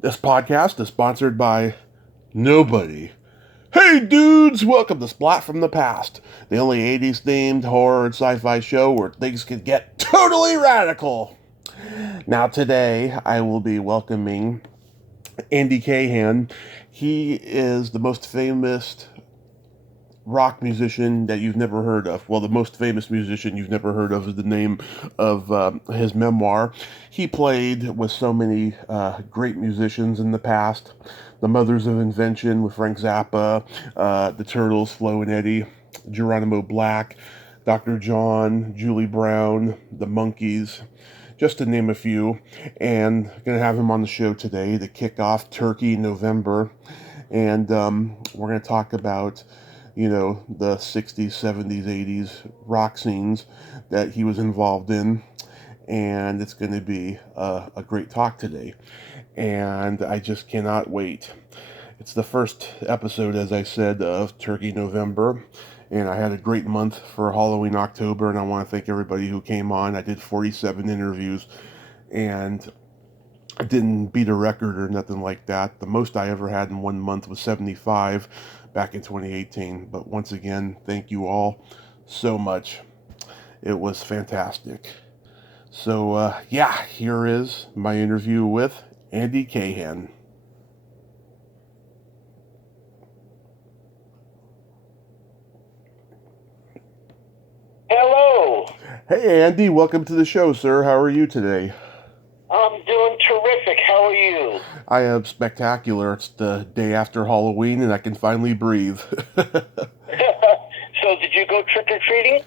This podcast is sponsored by nobody. Hey dudes, welcome to Splat from the Past, the only 80s themed horror and sci-fi show where things can get totally radical. Now today I will be welcoming Andy Cahan. He is the most famous rock musician that you've never heard of. Well, the most famous musician you've never heard of is the name of his memoir. He played with so many great musicians in the past. The Mothers of Invention with Frank Zappa, the Turtles, Flo and Eddie, Geronimo Black, Dr. John, Julie Brown, the Monkees, just to name a few. And going to have him on the show today to kick off Turkey November. And we're going to talk about the 60s, 70s, 80s rock scenes that he was involved in. And it's going to be a great talk today. And I just cannot wait. It's the first episode, as I said, of Turkey November. And I had a great month for Halloween October. And I want to thank everybody who came on. I did 47 interviews. And I didn't beat a record or nothing like that. The most I ever had in 1 month was 75 back in 2018. But once again, thank you all so much. It was fantastic. So, here is my interview with Andy Cahan. Hello. Hey, Andy, welcome to the show, sir. How are you today? I'm doing terrific. How are you? I am spectacular. It's the day after Halloween, and I can finally breathe. So, did you go trick-or-treating?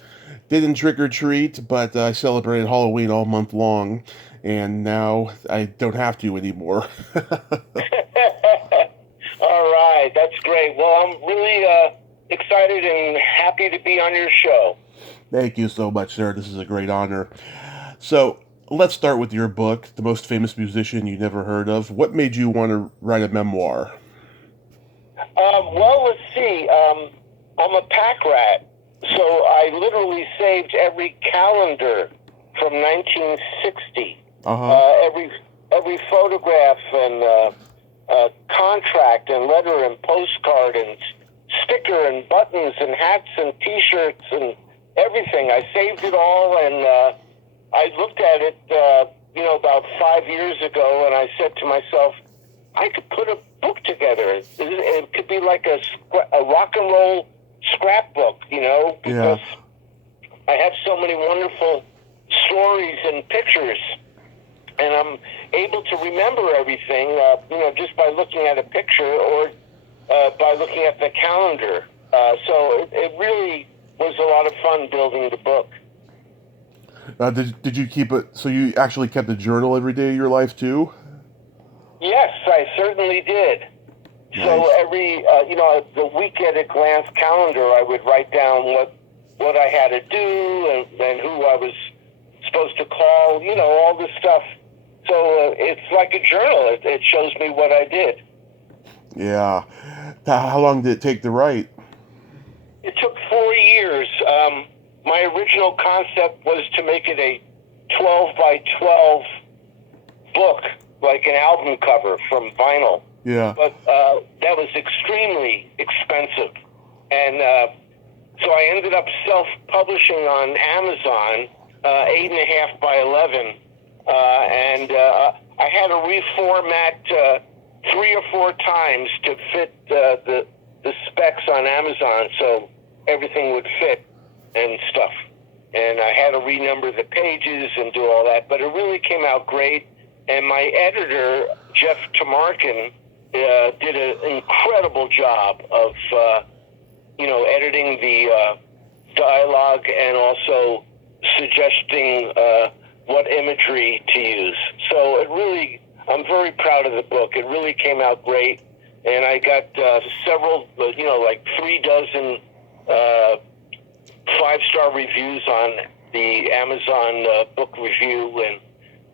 Didn't trick-or-treat, but I celebrated Halloween all month long, and now I don't have to anymore. All right, that's great. Well, I'm really excited and happy to be on your show. Thank you so much, sir. This is a great honor. So, let's start with your book, The Most Famous Musician You Never Heard of. What made you want to write a memoir? Well, let's see. I'm a pack rat, so I literally saved every calendar from 1960. Every photograph and contract and letter and postcard and sticker and buttons and hats and T-shirts and everything. I saved it all, and I looked at it, about 5 years ago, and I said to myself, I could put a book together. It could be like a rock and roll scrapbook, because I have so many wonderful stories and pictures, and I'm able to remember everything, just by looking at a picture or by looking at the calendar. So it really was a lot of fun building the book. Did you keep it? So you actually kept a journal every day of your life too? Yes, I certainly did. Nice. So every, the week at a glance calendar, I would write down what I had to do and who I was supposed to call, all this stuff. So it's like a journal. It shows me what I did. Yeah. How long did it take to write? It took 4 years. My original concept was to make it a 12 by 12 book, like an album cover from vinyl. Yeah. But that was extremely expensive. And so I ended up self-publishing on Amazon, 8.5 by 11. And I had to reformat 3 or 4 times to fit the specs on Amazon so everything would fit and stuff. And I had to renumber the pages and do all that. But it really came out great. And my editor, Jeff Tamarkin, did an incredible job of, editing the dialogue and also suggesting what imagery to use. So I'm very proud of the book. It really came out great. And I got several, like 36 5-star reviews on the Amazon book review. And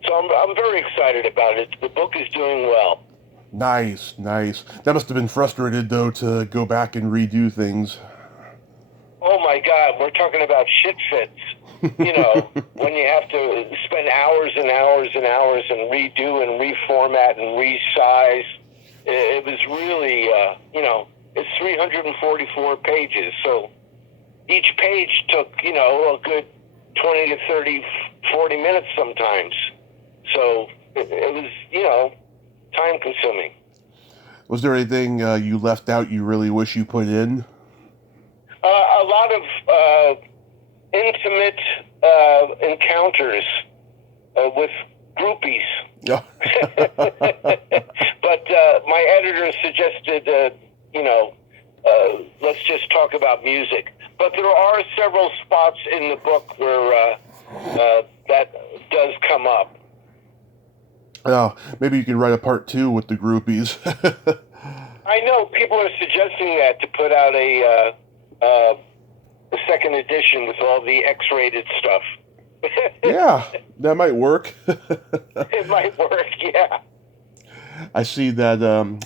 so I'm very excited about it. The book is doing well. Nice. That must have been frustrated, though, to go back and redo things. Oh my my God, we're talking about shit fits. You know, when you have to spend hours and hours and hours and redo and reformat and resize. It was really, you know, it's 344 pages, so each page took, you know, a good 20 to 30, 40 minutes sometimes. So it was, you know, time consuming. Was there anything you left out you really wish you put in? A lot of intimate encounters with groupies. Yeah. But my editor suggested, you know, let's just talk about music. But there are several spots in the book where that does come up. Oh, maybe you can write a part 2 with the groupies. I know people are suggesting that, to put out a second edition with all the X-rated stuff. Yeah, that might work. It might work, yeah. I see that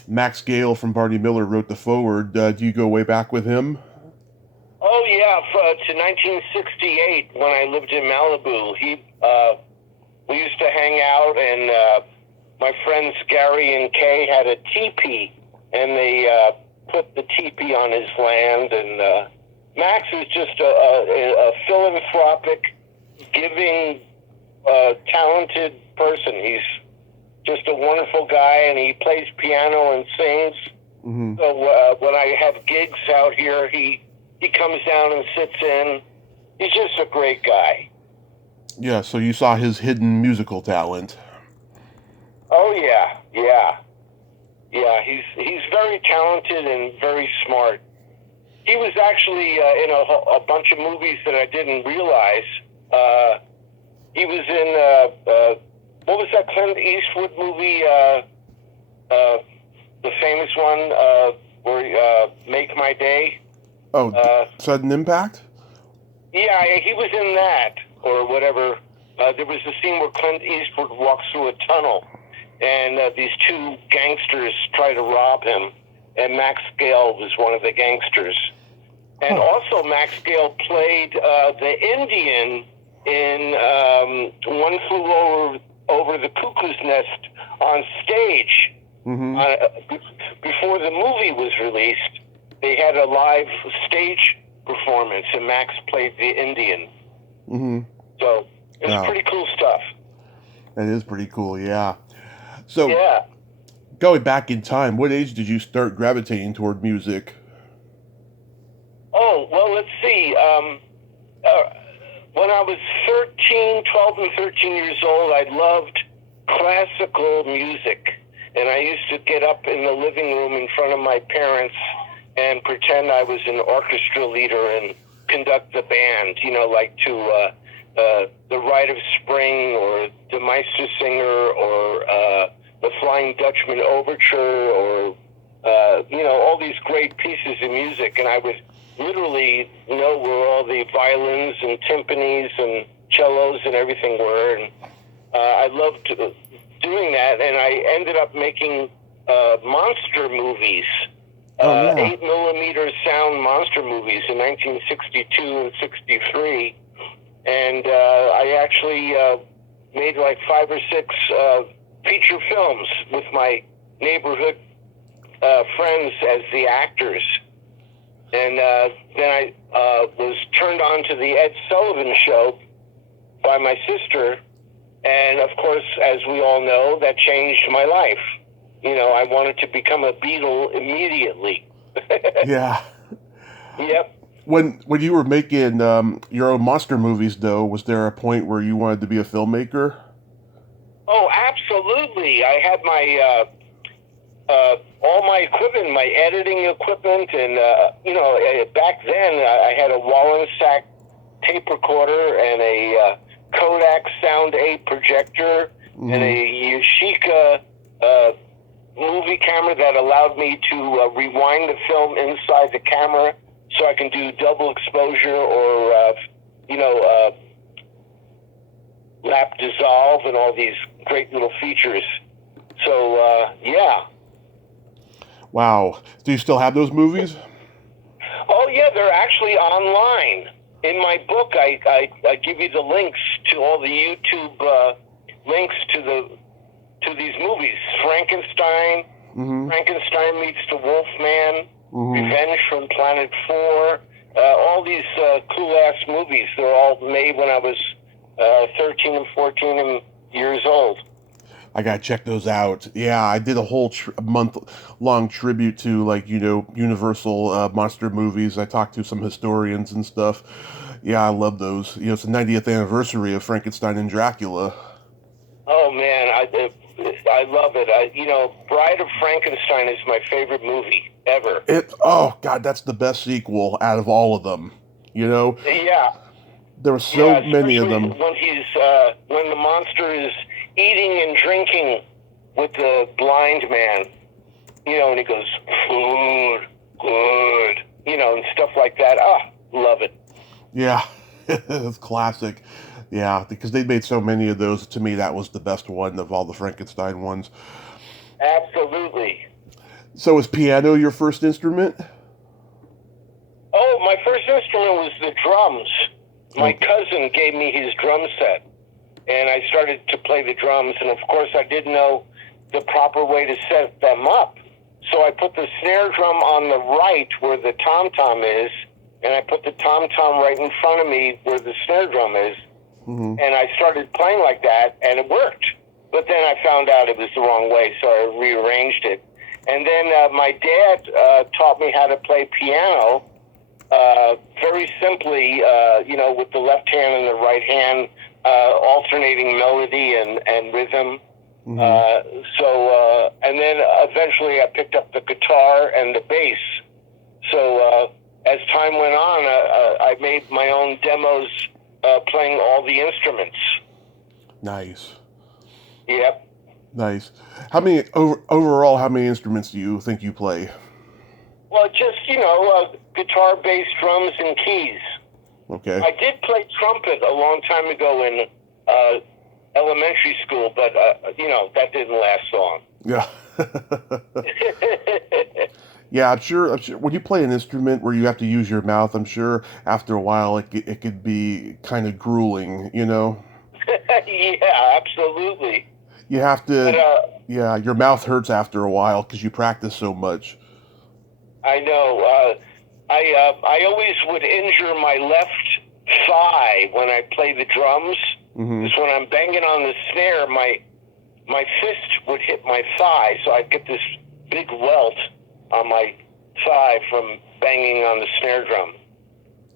Max Gale from Barney Miller wrote the foreword. Do you go way back with him? Oh, yeah, to 1968 when I lived in Malibu. We used to hang out, and my friends Gary and Kay had a teepee, and they put the teepee on his land. And Max is just a philanthropic, giving, talented person. He's just a wonderful guy, and he plays piano and sings. Mm-hmm. So when I have gigs out here, he comes down and sits in. He's just a great guy. Yeah, so you saw his hidden musical talent. Oh, yeah. He's very talented and very smart. He was actually in a bunch of movies that I didn't realize. He was in, what was that Clint Eastwood movie, the famous one, where Make My Day? Oh, Sudden Impact? Yeah, he was in that, or whatever. There was a scene where Clint Eastwood walks through a tunnel, and these two gangsters try to rob him, and Max Gale was one of the gangsters. And also Max Gale played the Indian in One Flew Over the Cuckoo's Nest on stage. Mm-hmm. Before the movie was released, they had a live stage performance, and Max played the Indian. Mm-hmm. So it's pretty cool stuff. That is pretty cool, yeah. So, going back in time, what age did you start gravitating toward music? Oh, well, let's see. When I was 12 and 13 years old, I loved classical music. And I used to get up in the living room in front of my parents and pretend I was an orchestra leader and conduct the band, you know, like to The Rite of Spring or the Meistersinger or the Flying Dutchman Overture or, you know, all these great pieces of music. And I would literally know where all the violins and timpanis and cellos and everything were. And I loved doing that. And I ended up making monster movies. 8mm sound monster movies in 1962 and 63. And I actually made like 5 or 6 feature films with my neighborhood friends as the actors. And then I was turned on to the Ed Sullivan Show by my sister. And of course, as we all know, that changed my life. You know, I wanted to become a Beatle immediately. Yeah. Yep. When you were making your own monster movies, though, was there a point where you wanted to be a filmmaker? Oh, absolutely. I had my all my equipment, my editing equipment, and you know, back then I had a Wallensack tape recorder and a Kodak Sound 8 projector and a Yashica movie camera that allowed me to rewind the film inside the camera so I can do double exposure or, you know, lap dissolve and all these great little features. So, yeah. Wow. Do you still have those movies? Oh, yeah, they're actually online. In my book, I give you the links to all the YouTube links to these movies. Frankenstein, Frankenstein meets the Wolfman, Revenge from Planet 4, all these cool-ass movies. They're all made when I was 13 and 14 years old. I gotta check those out. Yeah, I did a whole month-long tribute to, like, Universal monster movies. I talked to some historians and stuff. Yeah, I love those. It's the 90th anniversary of Frankenstein and Dracula. Oh man, I love it. Bride of Frankenstein is my favorite movie ever. Oh God, that's the best sequel out of all of them. Yeah. There were so many of them. When the monster is eating and drinking with the blind man, and he goes, food, good, and stuff like that. Love it. Yeah, it's classic. Yeah, because they made so many of those. To me, that was the best one of all the Frankenstein ones. Absolutely. So was piano your first instrument? Oh, my first instrument was the drums. My cousin gave me his drum set, and I started to play the drums, and of course I didn't know the proper way to set them up. So I put the snare drum on the right where the tom-tom is, and I put the tom-tom right in front of me where the snare drum is, and I started playing like that, and it worked. But then I found out it was the wrong way, so I rearranged it. And then my dad taught me how to play piano, very simply, with the left hand and the right hand, alternating melody and rhythm. And then eventually I picked up the guitar and the bass. So as time went on, I made my own demos playing all the instruments. Nice. Yep. Nice. Overall, how many instruments do you think you play? Well, just, guitar, bass, drums, and keys. Okay. I did play trumpet a long time ago in elementary school, but, that didn't last long. Yeah. Yeah, I'm sure when you play an instrument where you have to use your mouth, I'm sure after a while it could be kind of grueling, Yeah, absolutely. You have to, your mouth hurts after a while because you practice so much. I know. I always would injure my left thigh when I play the drums. Because when I'm banging on the snare, my fist would hit my thigh, so I'd get this big welt on my thigh from banging on the snare drum.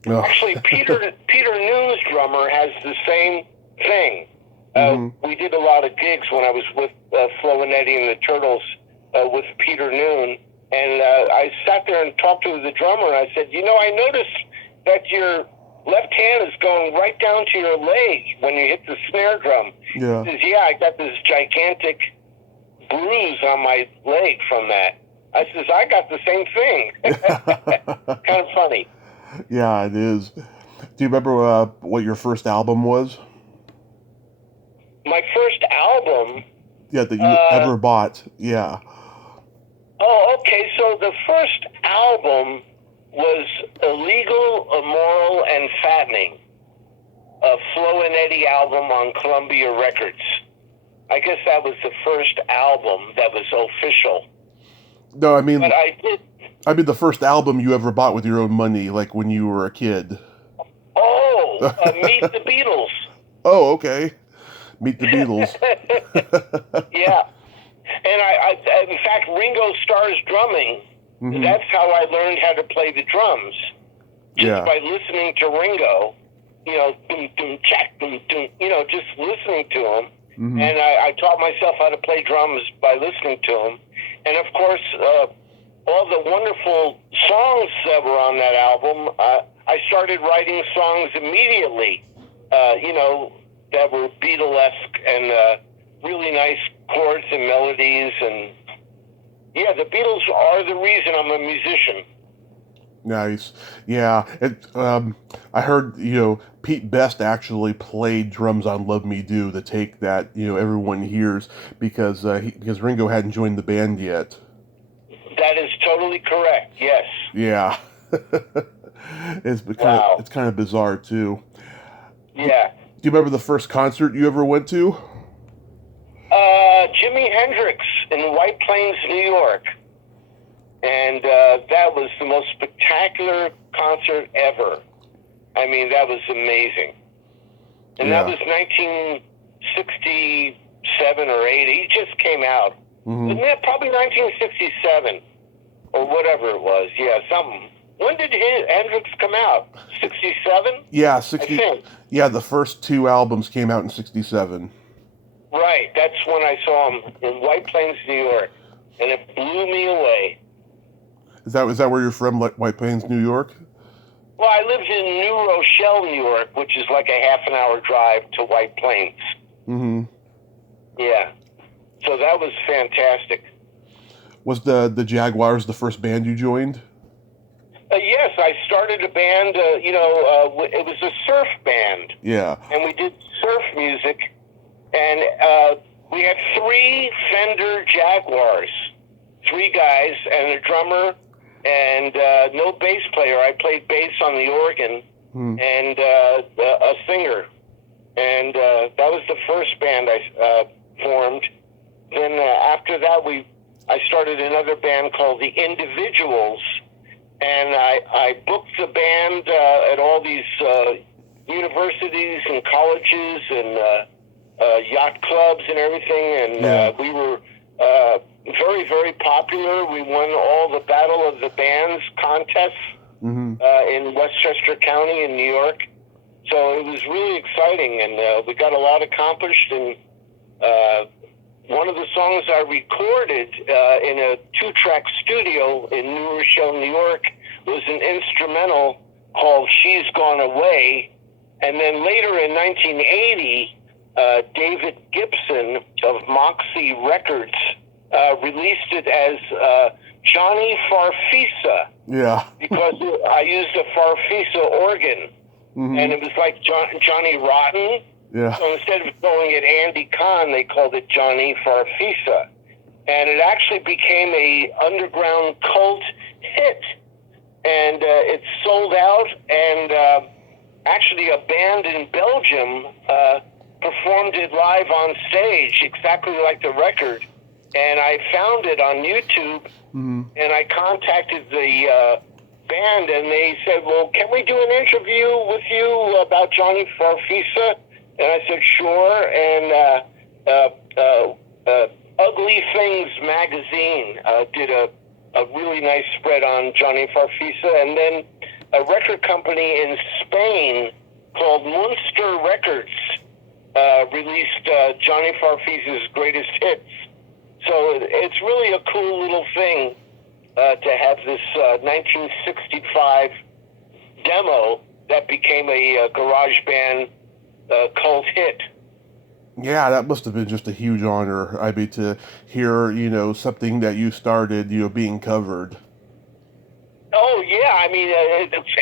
Oh. Actually, Peter Noon's drummer has the same thing. We did a lot of gigs when I was with Flo and Eddie and the Turtles with Peter Noon, and I sat there and talked to the drummer, and I said, I noticed that your left hand is going right down to your leg when you hit the snare drum. Yeah. He says, I got this gigantic bruise on my leg from that. I says, I got the same thing. Kind of funny. Yeah, it is. Do you remember what your first album was? My first album? Yeah, that you ever bought. Yeah. Oh, okay. So the first album was Illegal, Immoral, and Fattening, a Flo and Eddie album on Columbia Records. I guess that was the first album that was official. No, I mean... But I did... I mean the first album you ever bought with your own money, like when you were a kid. Oh, Meet the Beatles. Oh, okay. Meet the Beatles. Yeah. And in fact, Ringo Starr's drumming, that's how I learned how to play the drums. Just by listening to Ringo, doom, doom, check, doom, doom, just listening to him. And I taught myself how to play drums by listening to him. And of course, all the wonderful songs that were on that album, I started writing songs immediately, that were Beatlesque and really nice chords and melodies. And yeah, the Beatles are the reason I'm a musician. Nice. Yeah. I heard, Pete Best actually played drums on Love Me Do, the take that, everyone hears because Ringo hadn't joined the band yet. That is totally correct, yes. Yeah. It's kind of bizarre too. Yeah. Do you remember the first concert you ever went to? Jimi Hendrix in White Plains, New York. And that was the most spectacular concert ever. I mean, that was amazing. And that was 1967 or 8. He just came out. Mm-hmm. Probably 1967 or whatever it was. Yeah, something. When did Hendrix come out? 67? Yeah, 60. Yeah, the first 2 albums came out in 67. Right, that's when I saw him in White Plains, New York, and it blew me away. Is that where you're from, like White Plains, New York? Well, I lived in New Rochelle, New York, which is like a half-an-hour drive to White Plains. Mm-hmm. Yeah, so that was fantastic. Was the Jaguars the first band you joined? Yes, I started a band, it was a surf band. Yeah. And we did surf music, and we had 3 Fender Jaguars, 3 guys, and a drummer, and no bass player. I played bass on the organ, and a singer. And that was the first band I formed. Then after that, I started another band called The Individuals, and I booked the band at all these universities and colleges and yacht clubs and everything, and we were very, very popular. We won all the Battle of the Bands contests in Westchester County in New York. So it was really exciting, and we got a lot accomplished. And one of the songs I recorded in a 2-track studio in New Rochelle, New York, was an instrumental called She's Gone Away. And then later in 1980, David Gibson of Moxie Records released it as Johnny Farfisa. Yeah. Because I used a Farfisa organ. And it was like Johnny Rotten. Yeah. So instead of calling it Andy Cahan, they called it Johnny Farfisa. And it actually became a underground cult hit. And it sold out, and actually a band in Belgium performed it live on stage, exactly like the record. And I found it on YouTube, and I contacted the band, and they said, well, can we do an interview with you about Johnny Farfisa? And I said, sure. And Ugly Things magazine did a really nice spread on Johnny Farfisa. And then a record company in Spain called Munster Records released Johnny Farfisa's greatest hits. So it's really a cool little thing to have this 1965 demo that became a garage band cult hit. Yeah, that must have been just a huge honor, I mean, to hear, something that you started, being covered. Oh, yeah, I mean,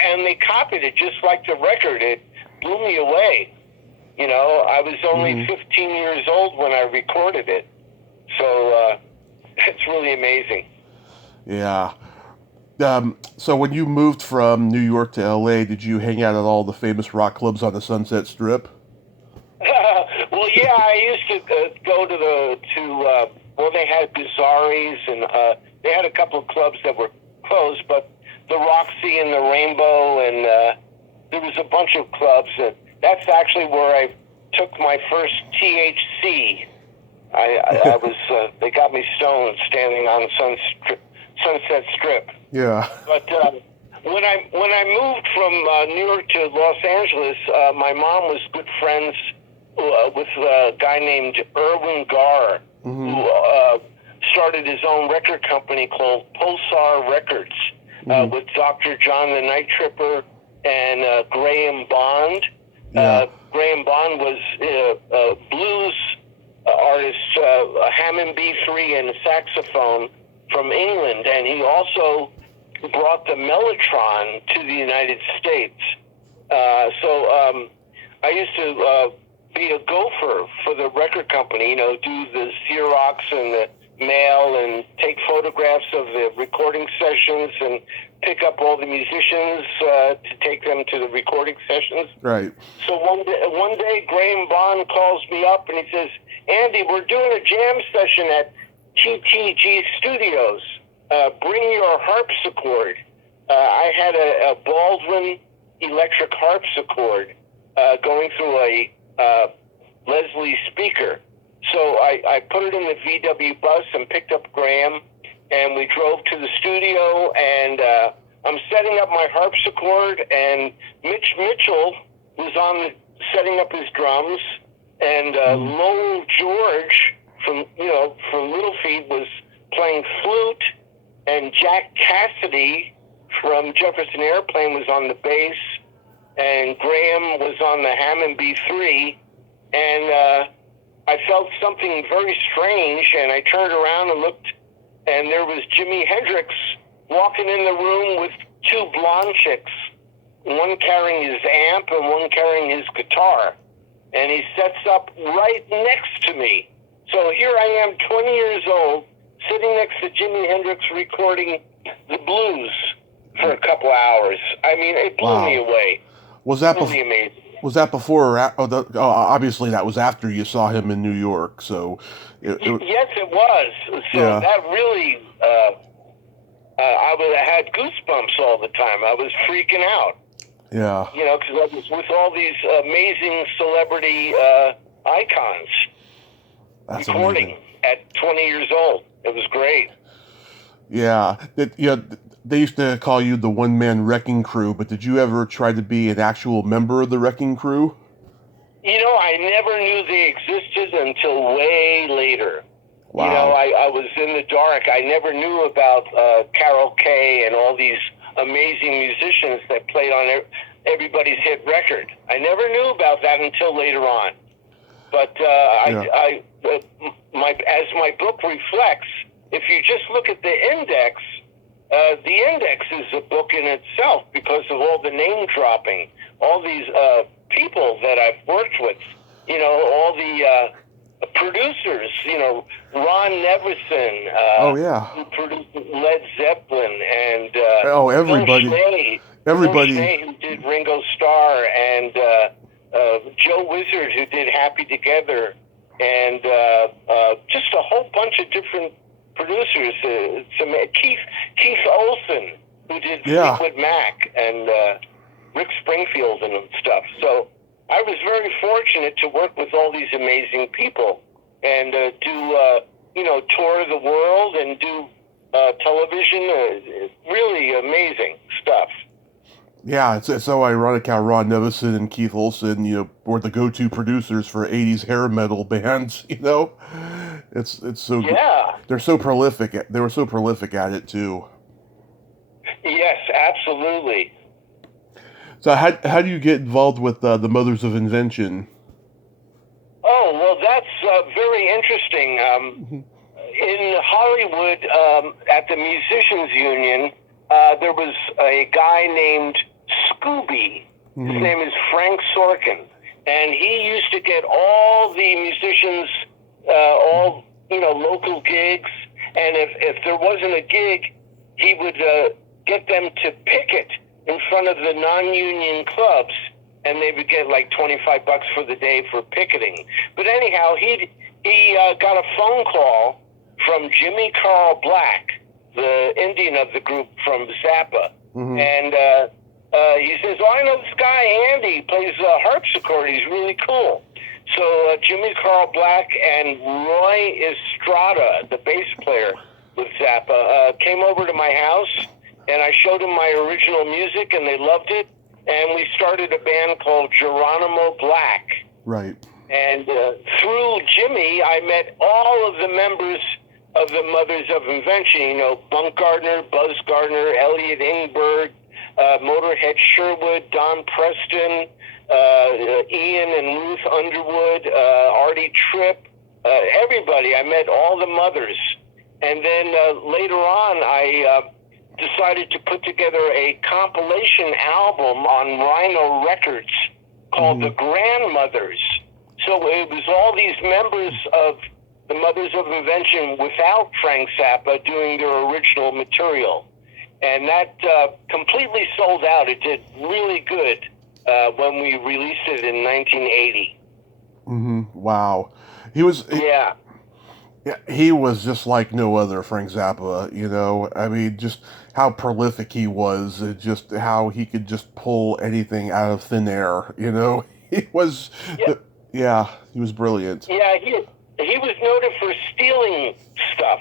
and they copied it just like the record. It blew me away. I was only 15 years old when I recorded it. So it's really amazing. Yeah. So when you moved from New York to L.A., did you hang out at all the famous rock clubs on the Sunset Strip? Well, yeah, I used to go to they had Bizarres, and they had a couple of clubs that were closed, but the Roxy and the Rainbow, and there was a bunch of clubs. And that's actually where I took my first THC. I was, they got me stoned standing on Sunset Strip. Yeah. But when I moved from New York to Los Angeles, my mom was good friends with a guy named Irwin Garr, who started his own record company called Pulsar Records with Dr. John the Night Tripper and Graham Bond. Yeah. Graham Bond was a blues artist, a Hammond B3 and a saxophone from England, and he also brought the Mellotron to the United States. So I used to be a gopher for the record company, do the Xerox and the mail and take photographs of the recording sessions and pick up all the musicians to take them to the recording sessions. Right. So one day, Graham Bond calls me up and he says, Andy, we're doing a jam session at TTG Studios. Bring your harpsichord. I had a Baldwin electric harpsichord going through a Leslie speaker. So I put it in the VW bus and picked up Graham, and we drove to the studio, and I'm setting up my harpsichord, and Mitch Mitchell was setting up his drums, and Lowell George from Little Feat was playing flute, and Jack Cassidy from Jefferson Airplane was on the bass, and Graham was on the Hammond B3, and I felt something very strange, and I turned around and looked, and there was Jimi Hendrix walking in the room with two blonde chicks, one carrying his amp and one carrying his guitar, and he sets up right next to me. So here I am, 20 years old, sitting next to Jimi Hendrix recording the blues for a couple hours. I mean, it blew me away. Was that really amazing? Was that before or obviously that was after you saw him in New York, so... Yes, it was. So that really... I had goosebumps all the time. I was freaking out. Yeah. You know, because I was with all these amazing celebrity icons. That's recording amazing. At 20 years old. It was great. Yeah. They used to call you the one-man wrecking crew, but did you ever try to be an actual member of the wrecking crew? You know, I never knew they existed until way later. Wow. You know, I was in the dark. I never knew about Carol Kay and all these amazing musicians that played on everybody's hit record. I never knew about that until later on. But as my book reflects, if you just look at the index is a book in itself because of all the name dropping, all these people that I've worked with, you know, all the producers, you know, Ron Neverson, who produced Led Zeppelin, and everybody, Bill Schnee, who did Ringo Starr, and Joe Wizard, who did Happy Together, and just a whole bunch of different producers. Keith Olsen, who did Fleetwood Mac, and Rick Springfield and stuff. So I was very fortunate to work with all these amazing people and tour the world and do television. Really amazing stuff. Yeah, it's so ironic how Ron Nevison and Keith Olsen, you know, were the go-to producers for 80s hair metal bands, you know? It's so they're so prolific. They were so prolific at it too. Yes, absolutely. So how do you get involved with the Mothers of Invention? Oh, well, that's very interesting. In Hollywood, at the Musicians Union, there was a guy named Scooby. His name is Frank Sorkin, and he used to get all the musicians, local gigs, and if there wasn't a gig, he would get them to picket in front of the non-union clubs, and they would get like $25 for the day for picketing. But anyhow, he got a phone call from Jimmy Carl Black, the Indian of the group from Zappa, and he says, "Oh, I know this guy Andy, plays harpsichord. He's really cool." So Jimmy Carl Black and Roy Estrada, the bass player with Zappa, came over to my house, and I showed them my original music, and they loved it. And we started a band called Geronimo Black. Right. And through Jimmy, I met all of the members of the Mothers of Invention. You know, Bunk Gardner, Buzz Gardner, Elliot Ingberg, Motorhead Sherwood, Don Preston, Ian and Ruth Underwood, Artie Tripp, everybody. I met all the mothers. And then later on, I decided to put together a compilation album on Rhino Records called The Grandmothers. So it was all these members of the Mothers of Invention without Frank Zappa doing their original material. and that completely sold out. It did really good when we released it in 1980. Wow. He was... Yeah. Yeah, he was just like no other Frank Zappa, you know. I mean, just how prolific he was, just how he could just pull anything out of thin air, you know. He was, yeah, he was brilliant. Yeah, he was noted for stealing stuff.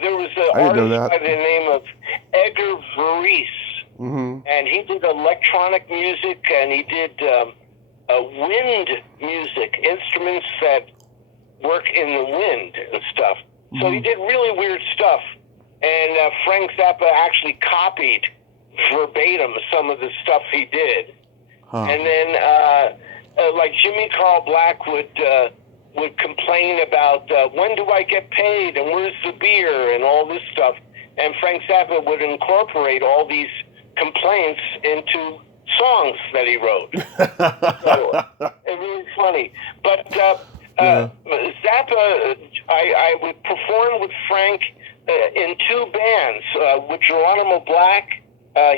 There was an artist by the name of Edgar Varese, and he did electronic music, and he did wind music, instruments that work in the wind and stuff. So he did really weird stuff. And Frank Zappa actually copied verbatim some of the stuff he did. And then, like Jimmy Carl Black would complain about when do I get paid and where's the beer and all this stuff. And Frank Zappa would incorporate all these complaints into songs that he wrote. So it was funny. But Zappa, I would perform with Frank in two bands. With Geronimo Black,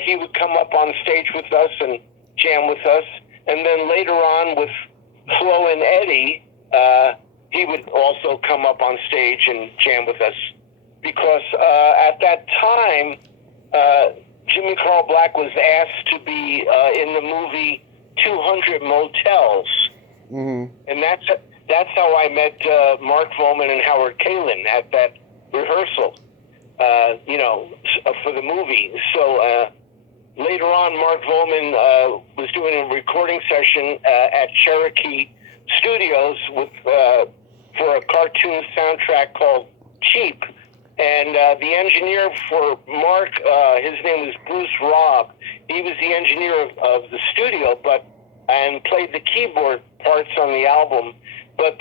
he would come up on stage with us and jam with us. And then later on with Flo and Eddie, he would also come up on stage and jam with us. Because at that time, Jimmy Carl Black was asked to be in the movie 200 Motels. And that's how I met Mark Volman and Howard Kalin at that rehearsal, for the movie. So later on, Mark Volman was doing a recording session at Cherokee Studios for a cartoon soundtrack called Cheap. And the engineer for Mark, his name was Bruce Robb. He was the engineer of the studio, and played the keyboard parts on the album. But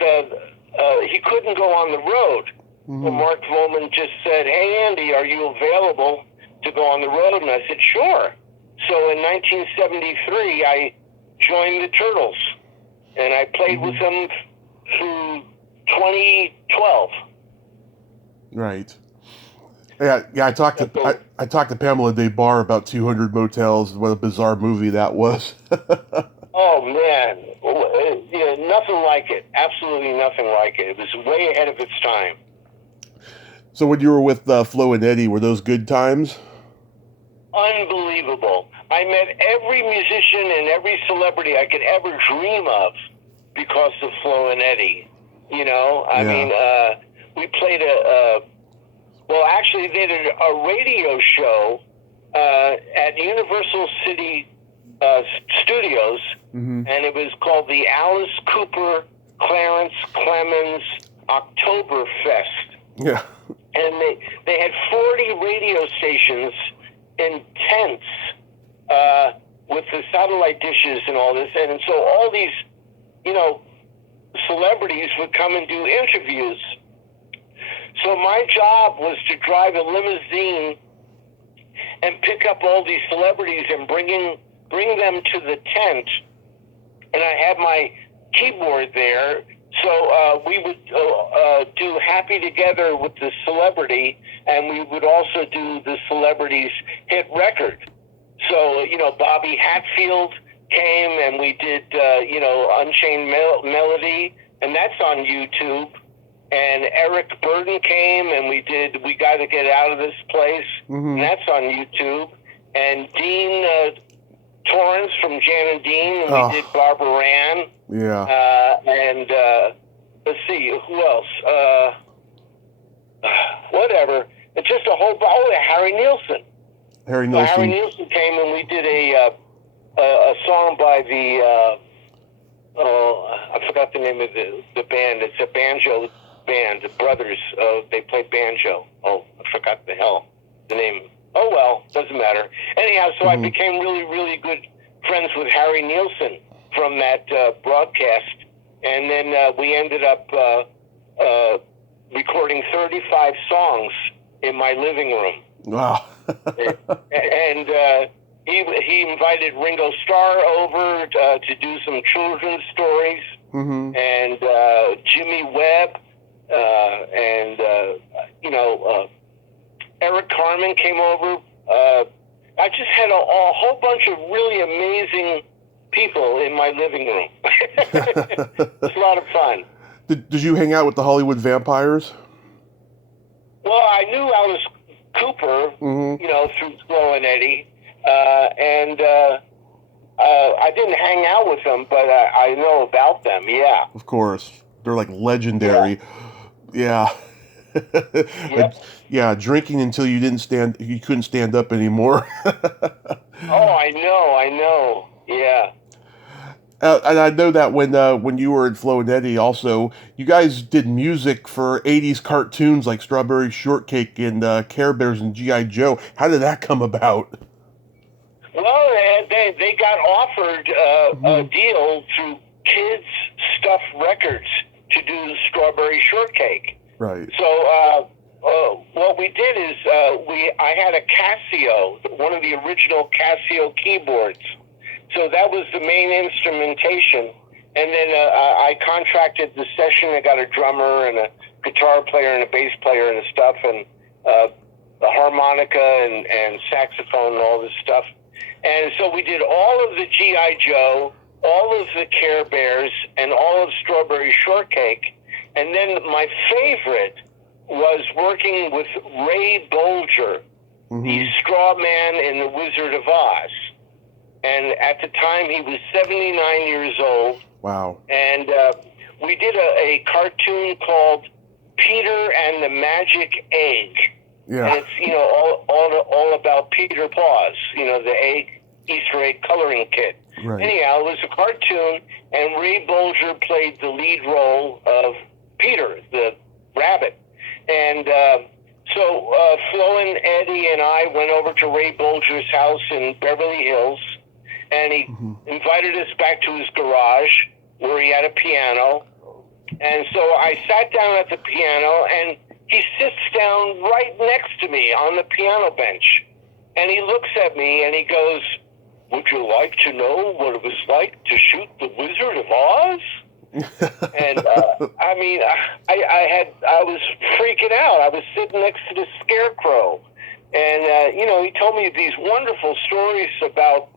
he couldn't go on the road. So Mark Volman just said, "Hey, Andy, are you available to go on the road?" And I said, "Sure." So in 1973, I joined the Turtles, and I played with them through 2012. Right. Yeah. I talked to Pamela Des Barres about 200 Motels. What a bizarre movie that was. Oh man, nothing like it. Absolutely nothing like it. It was way ahead of its time. So when you were with Flo and Eddie, were those good times? Unbelievable. I met every musician and every celebrity I could ever dream of because of Flo and Eddie. I mean, we played actually they did a radio show at Universal City Studios, and it was called the Alice Cooper Clarence Clemens Oktoberfest. Yeah. And they had 40 radio stations in tents with the satellite dishes and all this. And so all these, celebrities would come and do interviews. So my job was to drive a limousine and pick up all these celebrities and bring them to the tent. And I had my keyboard there. So we would do Happy Together with the celebrity, and we would also do the celebrity's hit record. So, Bobby Hatfield came, and we did, Unchained Melody, and that's on YouTube. And Eric Burden came, and we did We Gotta Get Out of This Place, and that's on YouTube. And Dean Torrance from Jan and Dean, and we did Barbara Ann. Yeah. And let's see, who else? Whatever. It's just a whole... Harry Nilsson. Harry Nilsson came, and we did a song by the... I forgot the name of the band. It's a banjo band. The brothers, they play banjo. Oh, I forgot the name. Oh, well, doesn't matter. Anyhow, so I became really, really good friends with Harry Nilsson from that broadcast. And then we ended up recording 35 songs in my living room. Wow. And he invited Ringo Starr over to do some children's stories. And Jimmy Webb and Eric Carmen came over I just had a whole bunch of really amazing people in my living room. It's a lot of fun. Did you hang out with the Hollywood vampires? Well, I knew Alice Cooper, through Flo and Eddie, and I didn't hang out with them, but I know about them. Yeah, of course, they're like legendary. Yeah. Yep. Yeah, drinking until you couldn't stand up anymore. Oh, I know. Yeah. And I know that when you were in Flo and Eddie, also you guys did music for '80s cartoons like Strawberry Shortcake and Care Bears and GI Joe. How did that come about? Well, they got offered a deal through Kids Stuff Records to do Strawberry Shortcake. Right. So what we did is I had a Casio, one of the original Casio keyboards. So that was the main instrumentation. And then I contracted the session. I got a drummer and a guitar player and a bass player and stuff, and the harmonica and saxophone and all this stuff. And so we did all of the G.I. Joe, all of the Care Bears, and all of Strawberry Shortcake. And then my favorite was working with Ray Bolger, the straw man in The Wizard of Oz. And at the time, he was 79 years old. Wow. And we did a cartoon called Peter and the Magic Egg. Yeah. And it's, all about Peter Paws, the egg, Easter egg coloring kit. Right. Anyhow, it was a cartoon, and Ray Bolger played the lead role of Peter, the rabbit. And so Flo and Eddie and I went over to Ray Bolger's house in Beverly Hills, and he invited us back to his garage where he had a piano. And so I sat down at the piano, and he sits down right next to me on the piano bench. And he looks at me and he goes, "Would you like to know what it was like to shoot the Wizard of Oz?" And I mean, I was freaking out. I was sitting next to the Scarecrow, and he told me these wonderful stories about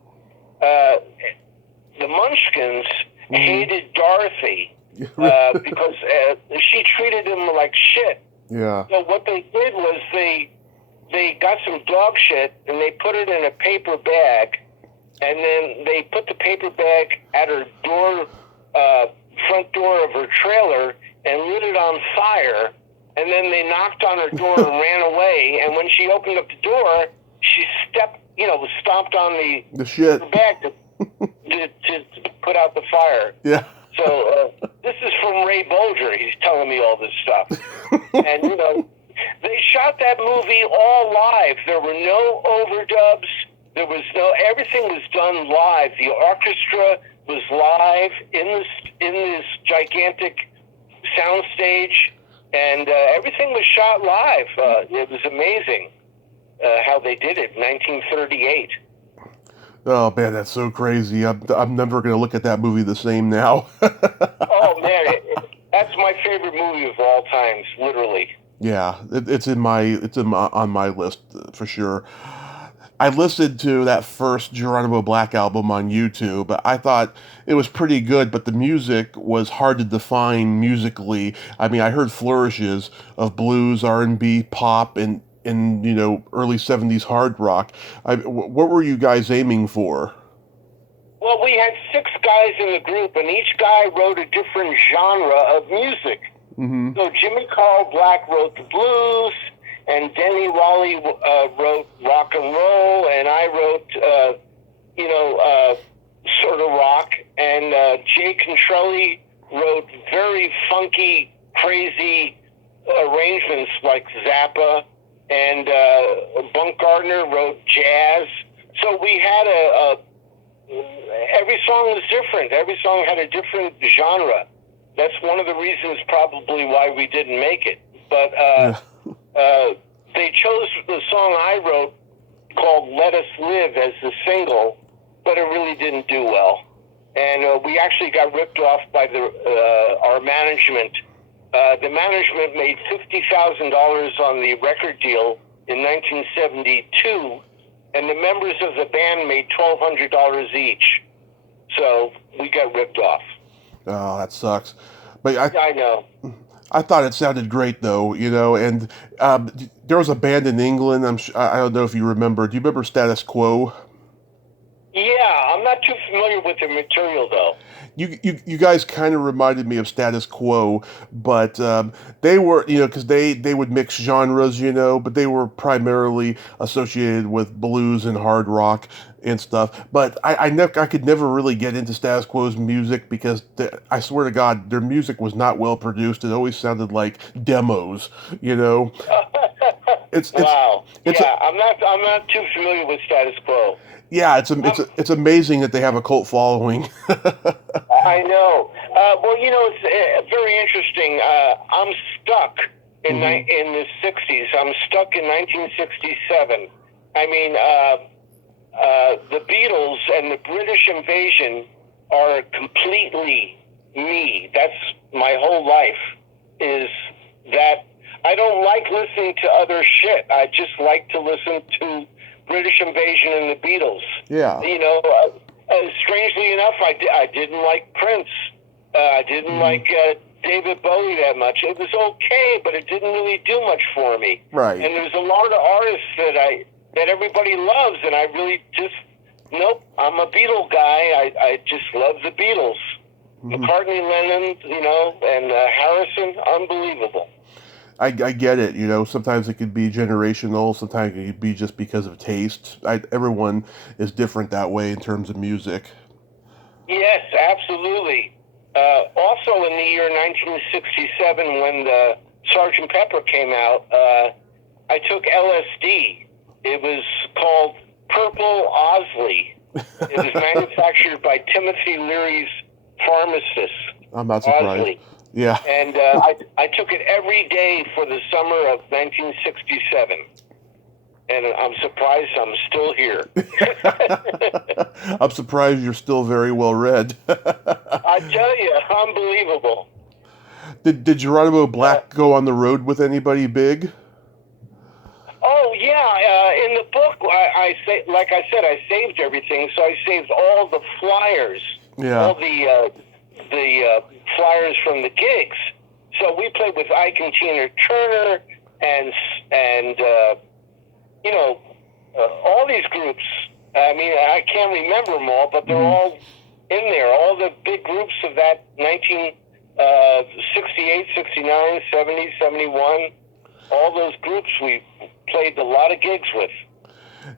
the Munchkins hated Dorothy because she treated him like shit. Yeah. So what they did was they got some dog shit and they put it in a paper bag, and then they put the paper bag at her door. Front door of her trailer and lit it on fire, and then they knocked on her door and ran away, and when she opened up the door, she stomped on the shit bag to put out the fire. Yeah. So this is from Ray Bolger. He's telling me all this stuff. And they shot that movie all live. There were no overdubs. Everything was done live. The orchestra was live in this gigantic soundstage, and everything was shot live. It was amazing how they did it in 1938. Oh man, that's so crazy. I'm never going to look at that movie the same now. Oh man, that's my favorite movie of all times, literally. Yeah, it's on my list for sure. I listened to that first Geronimo Black album on YouTube. I thought it was pretty good, but the music was hard to define musically. I mean, I heard flourishes of blues, R&B, pop, and early 70s hard rock. What were you guys aiming for? Well, we had 6 guys in the group, and each guy wrote a different genre of music. Mm-hmm. So Jimmy Carl Black wrote the blues, and Denny Raleigh wrote rock and roll, and I wrote, sort of rock, and Jay Contrelli wrote very funky, crazy arrangements like Zappa, and Bunk Gardner wrote jazz. So we had every song was different. Every song had a different genre. That's one of the reasons probably why we didn't make it. But they chose the song I wrote called Let Us Live as the single, but it really didn't do well. And we actually got ripped off by our management. The management made $50,000 on the record deal in 1972, and the members of the band made $1,200 each. So we got ripped off. Oh, that sucks. But I know. I thought it sounded great, though, and there was a band in England, I don't know if you remember. Do you remember Status Quo? Yeah, I'm not too familiar with the material, though. You guys kind of reminded me of Status Quo, but they were, because they would mix genres, but they were primarily associated with blues and hard rock and stuff. But I could never really get into Status Quo's music because I swear to God, their music was not well produced. It always sounded like demos, Wow. I'm not too familiar with Status Quo. Yeah, it's amazing that they have a cult following. I know. Well, it's very interesting. I'm stuck in the 60s. I'm stuck in 1967. I mean, the Beatles and the British invasion are completely me. That's my whole life, is that I don't like listening to other shit. I just like to listen to British invasion and the Beatles. Yeah. Strangely enough, I didn't like Prince. I didn't like David Bowie that much. It was okay, but it didn't really do much for me. Right. And there's a lot of artists that everybody loves, and I really just, nope, I'm a Beatle guy. I just love the Beatles. McCartney, Lennon, and Harrison, unbelievable. I get it, sometimes it could be generational, sometimes it could be just because of taste. Everyone is different that way in terms of music. Yes, absolutely. Also in the year 1967, when the Sgt. Pepper came out, I took LSD. It was called Purple Osley. It was manufactured by Timothy Leary's pharmacist. I'm not surprised. Osley. Yeah. And I took it every day for the summer of 1967. And I'm surprised I'm still here. I'm surprised you're still very well read. I tell you, unbelievable. Did Geronimo Black go on the road with anybody big? Oh, yeah. In the book, I saved everything. So I saved all the flyers. Yeah. All the flyers from the gigs. So we played with Ike and Tina Turner and all these groups. I mean, I can't remember them all, but they're all in there. All the big groups of that 1968, 69, 70, 71. All those groups we played a lot of gigs with.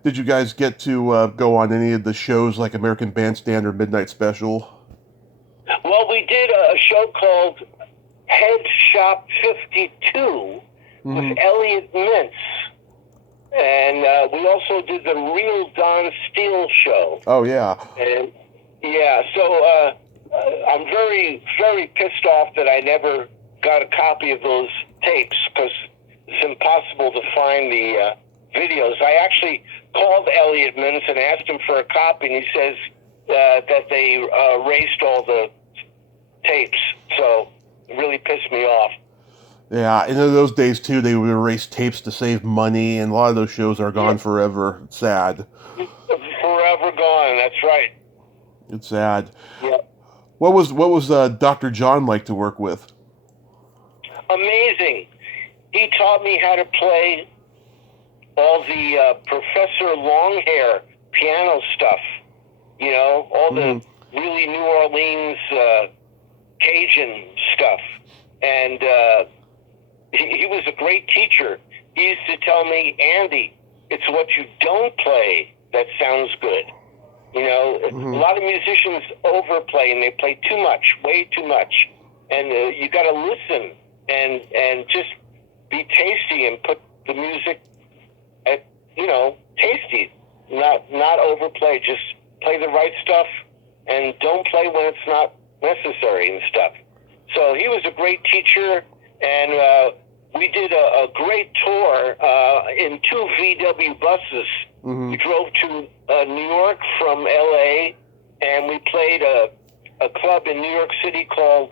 Did you guys get to go on any of the shows like American Bandstand or Midnight Special? Well, we did a show called Head Shop 52 with Elliot Mintz. And we also did the Real Don Steele show. Oh, yeah. And, yeah, so I'm very, very pissed off that I never got a copy of those tapes because it's impossible to find the videos. I actually called Elliot Mintz and asked him for a copy, and he says that they erased all the tapes, so it really pissed me off. Yeah, and in those days, too, they would erase tapes to save money, and a lot of those shows are gone forever. It's sad. Forever gone, that's right. It's sad. Yeah. What was Dr. John like to work with? Amazing. He taught me how to play all the Professor Longhair piano stuff, all the really New Orleans Cajun stuff. And he was a great teacher. He used to tell me, Andy, it's what you don't play that sounds good. A lot of musicians overplay and they play too much, way too much. And you got to listen and just be tasty and put the music at, tasty, not overplay. Just play the right stuff and don't play when it's not necessary and stuff. So he was a great teacher, and we did a great tour in 2 VW buses. We drove to New York from L.A., and we played a club in New York City called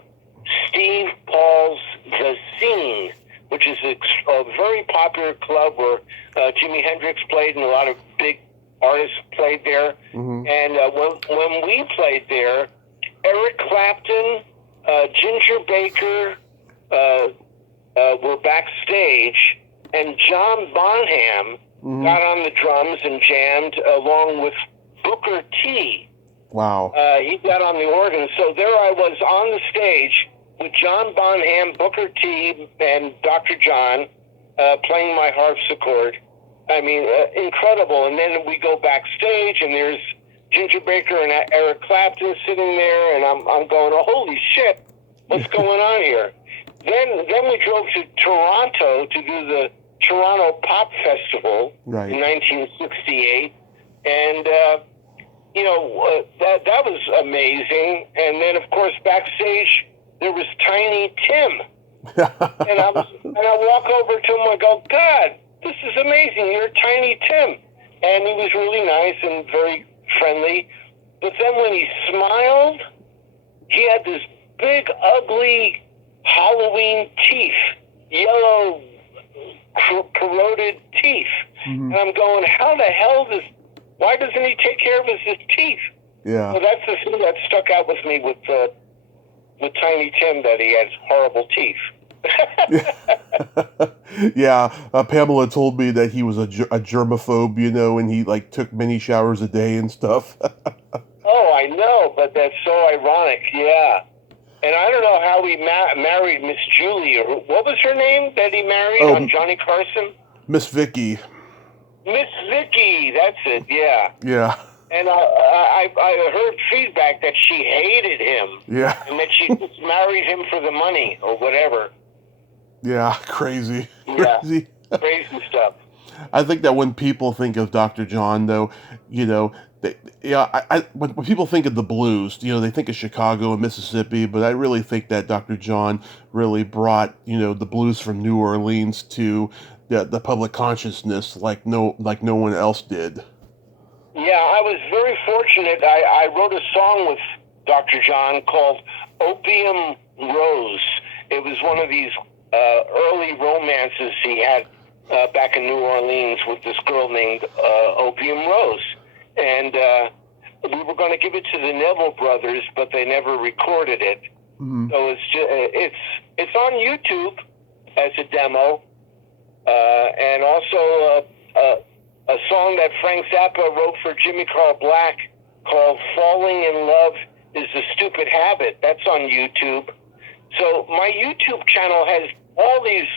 Steve Paul's The Scene, which is a very popular club where Jimi Hendrix played and a lot of big artists played there. And when we played there, Eric Clapton, Ginger Baker were backstage, and John Bonham got on the drums and jammed along with Booker T. Wow. He got on the organ. So there I was on the stage with John Bonham, Booker T, and Dr. John playing my harpsichord. I mean, incredible. And then we go backstage, and there's Ginger Baker and Eric Clapton sitting there, and I'm going, oh, holy shit, what's going on here? Then we drove to Toronto to do the Toronto Pop Festival in 1968, and that was amazing. And then, of course, backstage there was Tiny Tim, and I walk over to him. I go, God, this is amazing. You're Tiny Tim, and he was really nice and very friendly. But then when he smiled, he had this big, ugly Halloween teeth, yellow, corroded teeth. And I'm going, how the hell why doesn't he take care of his teeth? Yeah. So that's the thing that stuck out with me with Tiny Tim, that he has horrible teeth. Yeah, Pamela told me that he was a germaphobe, and he took many showers a day and stuff. Oh, I know, but that's so ironic. Yeah. And I don't know how he married Miss Julie, or what was her name that he married on Johnny Carson? Miss Vicky. Miss Vicky, that's it. Yeah. Yeah. And I heard feedback that she hated him. Yeah. And that she just married him for the money or whatever. Yeah, crazy. Yeah. Crazy. Crazy stuff. I think that when people think of Dr. John, though, when people think of the blues, they think of Chicago and Mississippi, but I really think that Dr. John really brought, the blues from New Orleans to the public consciousness like no one else did. Yeah, I was very fortunate. I wrote a song with Dr. John called Opium Rose. It was one of these early romances he had back in New Orleans with this girl named Opium Rose. And we were going to give it to the Neville Brothers, but they never recorded it. So it's on YouTube as a demo, and also a song that Frank Zappa wrote for Jimmy Carl Black called Falling in Love is a Stupid Habit. That's on YouTube. So my YouTube channel has all these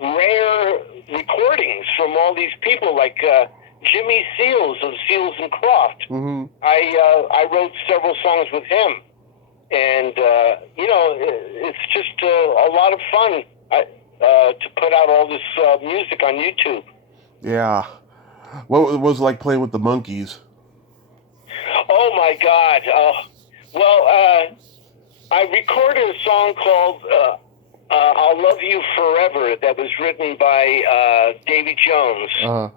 rare recordings from all these people, like Jimmy Seals of Seals and Croft. I wrote several songs with him. And, it's just a lot of fun to put out all this music on YouTube. Yeah. What was it like playing with the Monkees? Oh, my God. I recorded a song called I'll Love You Forever that was written by Davy Jones. And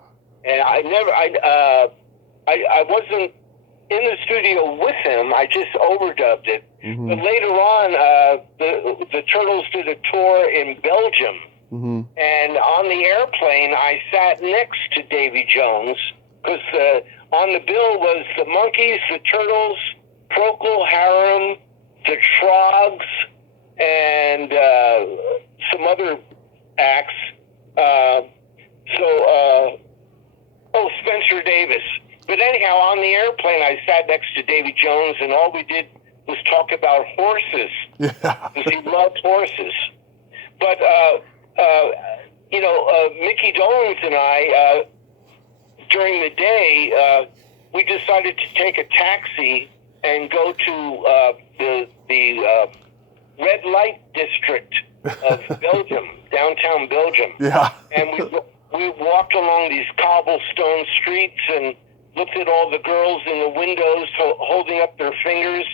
I wasn't in the studio with him. I just overdubbed it. But later on, the Turtles did a tour in Belgium. And on the airplane, I sat next to Davy Jones because on the bill was the Monkees, the Turtles, Procol Harum, the Trogs, and some other acts. Spencer Davis. But anyhow, on the airplane, I sat next to Davy Jones, and all we did was talk about horses. Yeah. Because he loved horses. But, Mickey Dolenz and I, during the day, we decided to take a taxi and go to the red light district of Belgium, downtown Belgium. Yeah. And we walked along these cobblestone streets and looked at all the girls in the windows holding up their fingers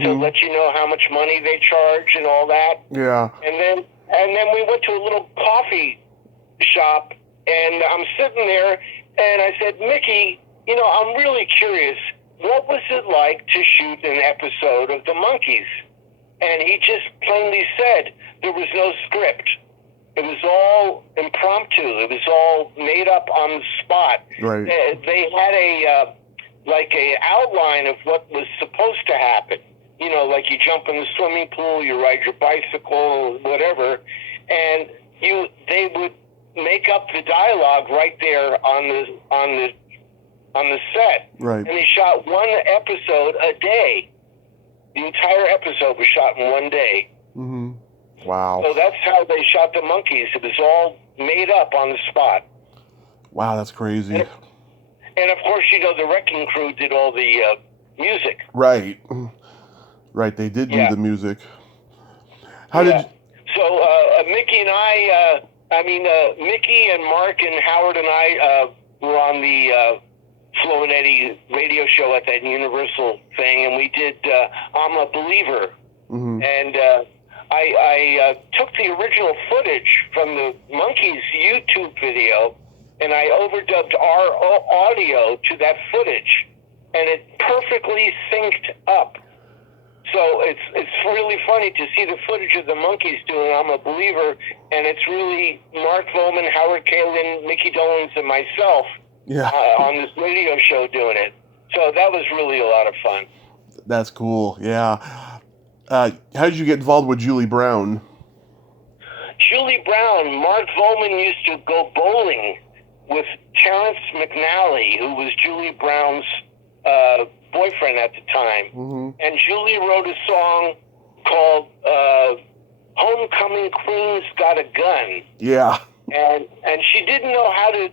to let you know how much money they charge and all that. Yeah. And then we went to a little coffee shop, and I'm sitting there, and I said, Mickey, I'm really curious. What was it like to shoot an episode of The Monkees? And he just plainly said there was no script. It was all impromptu. It was all made up on the spot. Right. They had a outline of what was supposed to happen. You know, like you jump in the swimming pool, you ride your bicycle, whatever, and they would make up the dialogue right there on the set. Right. And they shot one episode a day. The entire episode was shot in one day. Mm-hmm. Wow. So that's how they shot the monkeys. It was all made up on the spot. Wow, that's crazy. And of course, you know, the Wrecking Crew did all the music. Right. Right, they did do the music. So Mickey and Mickey and Mark and Howard and I were on the Flo and Eddie radio show at that Universal thing, and we did I'm a Believer. Mm-hmm. And I took the original footage from the Monkees YouTube video, and I overdubbed our audio to that footage, and it perfectly synced up. So it's really funny to see the footage of the Monkees doing I'm a Believer, and it's really Mark Volman, Howard Kalin, Mickey Dolenz, and myself on this radio show doing it. So that was really a lot of fun. That's cool, yeah. How did you get involved with Julie Brown? Julie Brown, Mark Volman used to go bowling with Terrence McNally, who was Julie Brown's boyfriend at the time. Mm-hmm. And Julie wrote a song called Homecoming Queen's Got a Gun. Yeah. And she didn't know how to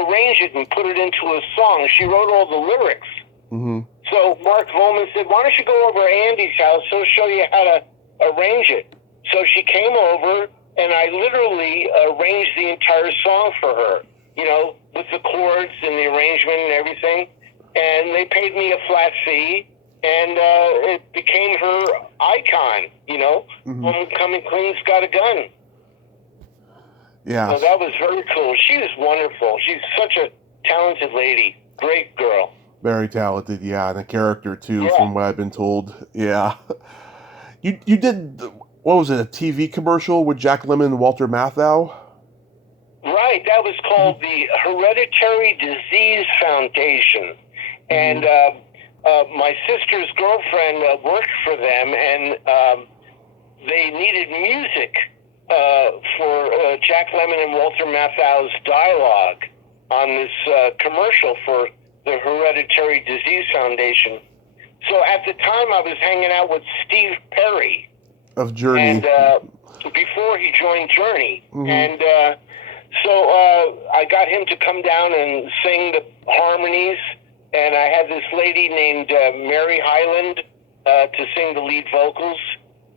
arrange it and put it into a song. She wrote all the lyrics. Mm-hmm. So Mark Volman said, why don't you go over to Andy's house? He'll show you how to arrange it. So she came over, and I literally arranged the entire song for her, you know, with the chords and the arrangement and everything. And they paid me a flat fee, and it became her icon, you know. Mm-hmm. Homecoming Queen's Got a Gun. Yeah. So that was very cool. She was wonderful. She's such a talented lady. Great girl. Very talented, yeah, and a character, too, from what I've been told. Yeah. You did, what was it, a TV commercial with Jack Lemmon and Walter Matthau? Right. That was called the Hereditary Disease Foundation. And my sister's girlfriend worked for them, and they needed music for Jack Lemmon and Walter Matthau's dialogue on this commercial for the Hereditary Disease Foundation. So at the time, I was hanging out with Steve Perry of Journey, and before he joined Journey, and so I got him to come down and sing the harmonies. And I had this lady named Mary Highland to sing the lead vocals,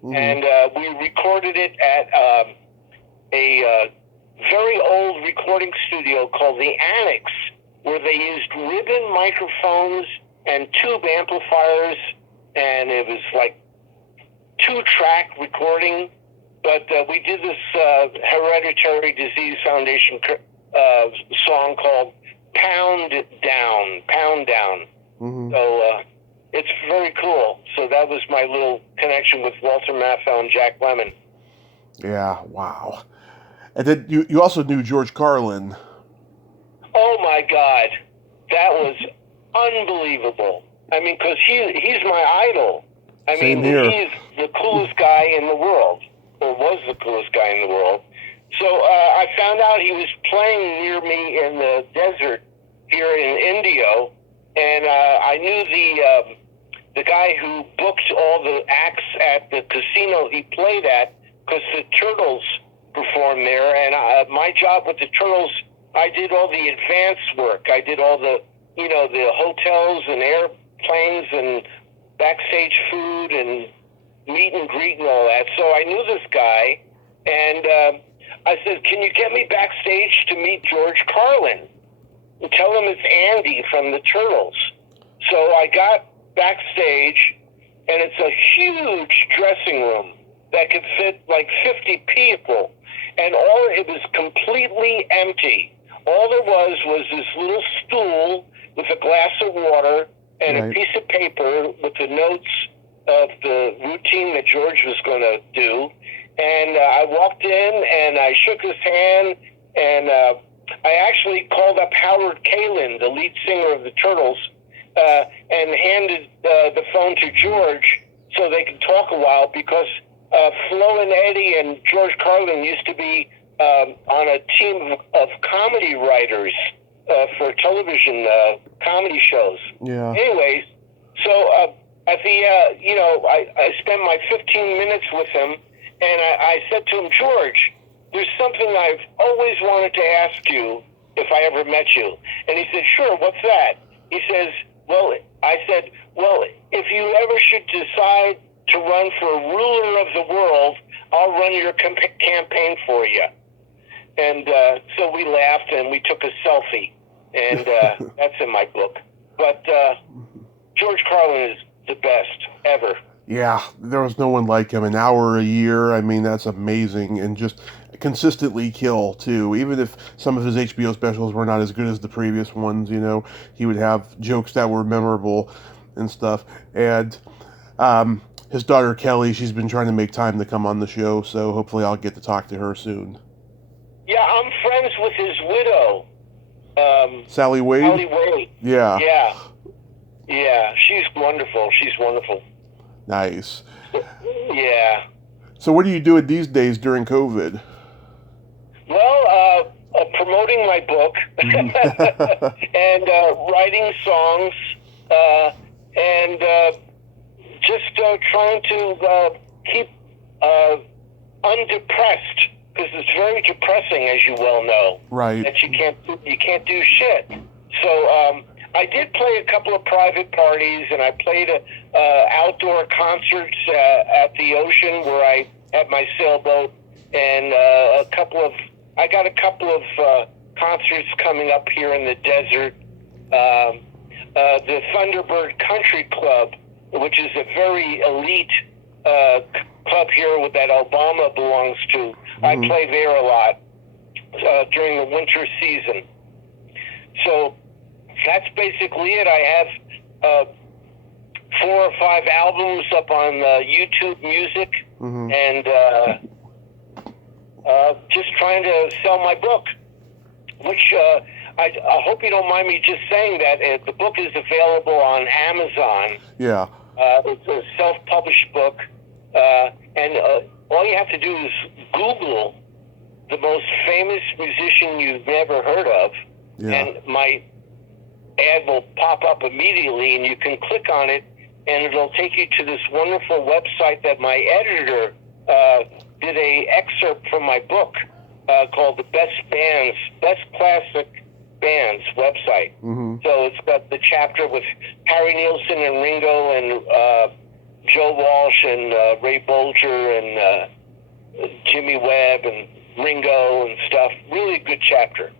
and we recorded it at a very old recording studio called the Annex, where they used ribbon microphones and tube amplifiers, and it was like 2-track recording. But we did this Hereditary Disease Foundation song called Pound Down. Mm-hmm. So it's very cool. So that was my little connection with Walter Matthau and Jack Lemmon. Yeah, wow. And then you also knew George Carlin. Oh my God, that was unbelievable. I mean, because he's my idol. Same here. He's the coolest guy in the world, or was the coolest guy in the world. So I found out he was playing near me in the desert here in Indio, and I knew the guy who booked all the acts at the casino he played at, because the Turtles performed there, and my job with the Turtles, I did all the advance work. I did all the hotels and airplanes and backstage food and meet and greet and all that. So I knew this guy, and I said, can you get me backstage to meet George Carlin? And tell him it's Andy from the Turtles. So I got backstage, and it's a huge dressing room that could fit like 50 people, and it was completely empty. All there was this little stool with a glass of water and a piece of paper with the notes of the routine that George was going to do, And I walked in, and I shook his hand, and I actually called up Howard Carlin, the lead singer of the Turtles, and handed the phone to George so they could talk a while, because Flo and Eddie and George Carlin used to be on a team of comedy writers for television comedy shows. Yeah. Anyways, so at the, I spent my 15 minutes with him, and I said to him, George, there's something I've always wanted to ask you if I ever met you. And he said, sure, what's that? He says, I said, if you ever should decide to run for ruler of the world, I'll run your campaign for you. And so we laughed, and we took a selfie, and that's in my book. But George Carlin is the best ever. Yeah, there was no one like him. An hour a year, I mean, that's amazing. And just consistently kill, too. Even if some of his HBO specials were not as good as the previous ones, he would have jokes that were memorable and stuff. And his daughter, Kelly, she's been trying to make time to come on the show, so hopefully I'll get to talk to her soon. Yeah, I'm friends with his widow. Sally Wade? Sally Wade. Yeah. Yeah, she's wonderful. Nice. Yeah. So what are you doing these days during COVID? Well, promoting my book and writing songs and just trying to keep undepressed, because it's very depressing, as you well know. Right. That you can't do shit. So I did play a couple of private parties, and I played outdoor concerts at the ocean where I had my sailboat, and I got a couple of concerts coming up here in the desert. The Thunderbird Country Club, which is a very elite club here that Obama belongs to. Mm-hmm. I play there a lot during the winter season. So that's basically it. I have 4 or 5 albums up on YouTube Music, mm-hmm. and just trying to sell my book, which I hope you don't mind me just saying that the book is available on Amazon. Yeah. It's a self-published book, and all you have to do is Google the most famous musician you've never heard of, and my ad will pop up immediately, and you can click on it, and it'll take you to this wonderful website that my editor did a excerpt from my book called the Best Classic Bands website. Mm-hmm. So it's got the chapter with Harry Nilsson and Ringo and Joe Walsh and Ray Bolger and Jimmy Webb and Ringo and stuff. Really good chapter.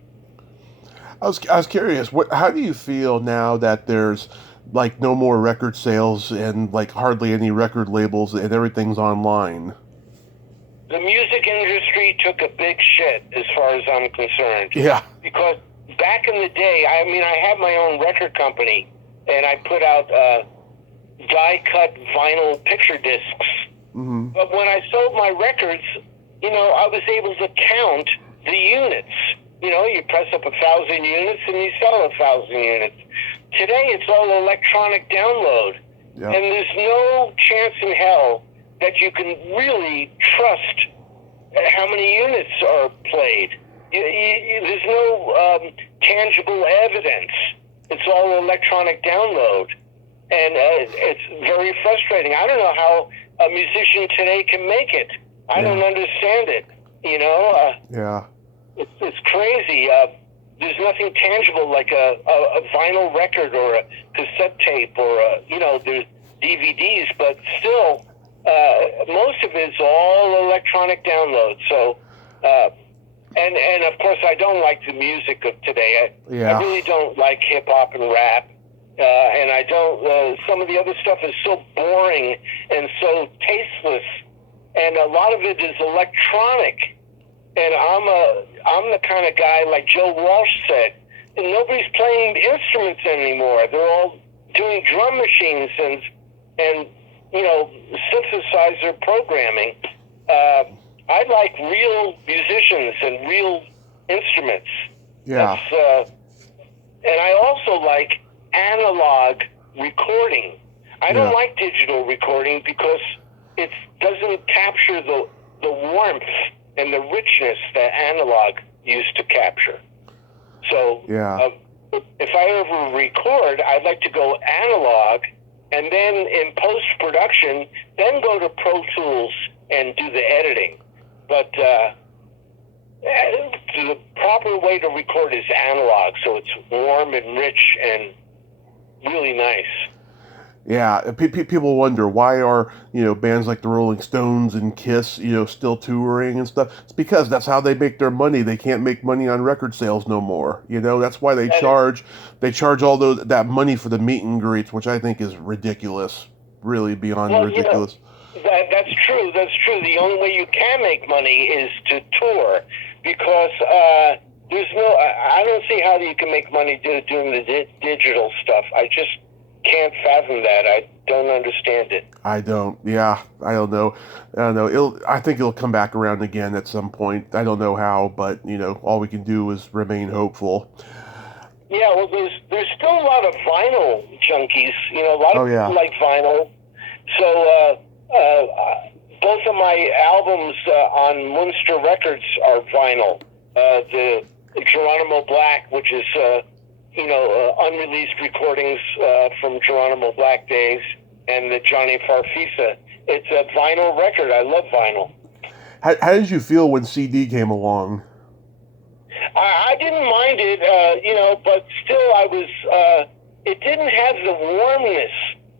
I was curious. How do you feel now that there's like no more record sales and like hardly any record labels and everything's online? The music industry took a big shit as far as I'm concerned. Yeah. Because back in the day, I had my own record company, and I put out die-cut vinyl picture discs. Mm-hmm. But when I sold my records, I was able to count the units. You press up 1,000 units and you sell 1,000 units. Today, it's all electronic download. Yep. And there's no chance in hell that you can really trust how many units are played. There's no tangible evidence. It's all electronic download. And it's very frustrating. I don't know how a musician today can make it. I don't understand it, Yeah. It's crazy. There's nothing tangible like a vinyl record or a cassette tape or, there's DVDs, but still, most of it's all electronic download. So, and of course, I don't like the music of today. I really don't like hip-hop and rap. And I don't, some of the other stuff is so boring and so tasteless. And a lot of it is electronic. And I'm the kind of guy, like Joe Walsh said, and nobody's playing instruments anymore. They're all doing drum machines and synthesizer programming. I like real musicians and real instruments. Yeah. And I also like analog recording. I don't like digital recording because it doesn't capture the warmth and the richness that analog used to capture. So if I ever record, I'd like to go analog, and then in post-production, then go to Pro Tools and do the editing. But the proper way to record is analog, so it's warm and rich and really nice. Yeah, people wonder why are bands like the Rolling Stones and Kiss still touring and stuff. It's because that's how they make their money. They can't make money on record sales no more. That's why they charge all that money for the meet and greets, which I think is ridiculous, really beyond ridiculous. That's true. That's true. The only way you can make money is to tour, because I don't see how you can make money doing the digital stuff. I just can't fathom that. I don't understand it. I don't. Yeah, I don't know. I think it'll come back around again at some point. I don't know how, but all we can do is remain hopeful. Yeah, well, there's still a lot of vinyl junkies. A lot of people like vinyl. So both of my albums on Munster Records are vinyl. The Geronimo Black, which is unreleased recordings from Geronimo Black days, and the Johnny Farfisa. It's a vinyl record. I love vinyl. How did you feel when CD came along? I didn't mind it, but still I was, it didn't have the warmness.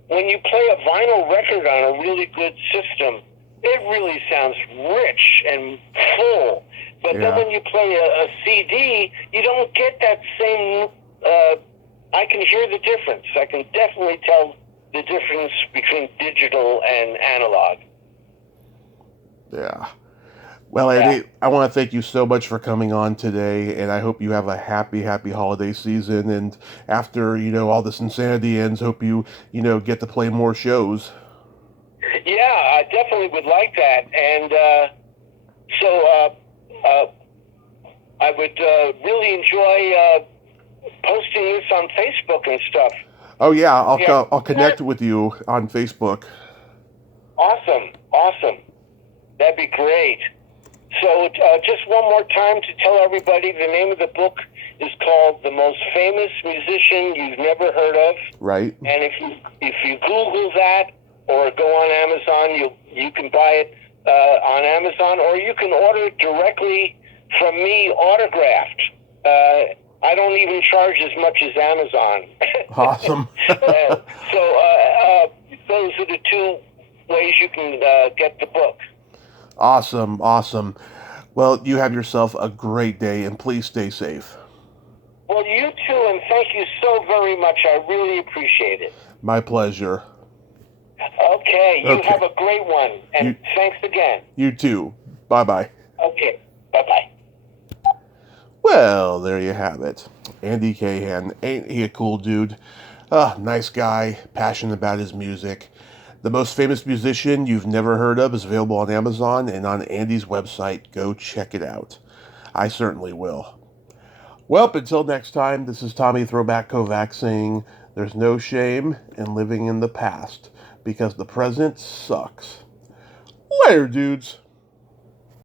When you play a vinyl record on a really good system, it really sounds rich and full. But then when you play a CD, you don't get that same, I can hear the difference. I can definitely tell the difference between digital and analog. Yeah. Well, Eddie, I want to thank you so much for coming on today, and I hope you have a happy holiday season. And after, all this insanity ends, hope you, get to play more shows. Yeah, I definitely would like that. And so I would really enjoy posting this on Facebook and stuff. Oh, yeah, I'll connect with you on Facebook. Awesome. That'd be great. So just one more time to tell everybody, the name of the book is called The Most Famous Musician You've Never Heard of. Right. And if you Google that or go on Amazon, you can buy it on Amazon, or you can order it directly from me autographed. I don't even charge as much as Amazon. Awesome. So those are the two ways you can get the book. Awesome. Well, you have yourself a great day, and please stay safe. Well, you too, and thank you so very much. I really appreciate it. My pleasure. Okay, you have a great one, and thanks again. You too. Bye-bye. Okay, bye-bye. Well, there you have it. Andy Cahan. Ain't he a cool dude? Nice guy, passionate about his music. The Most Famous Musician You've Never Heard of is available on Amazon and on Andy's website. Go check it out. I certainly will. Well, until next time, this is Tommy Throwback Kovac saying, there's no shame in living in the past, because the present sucks. Later, dudes.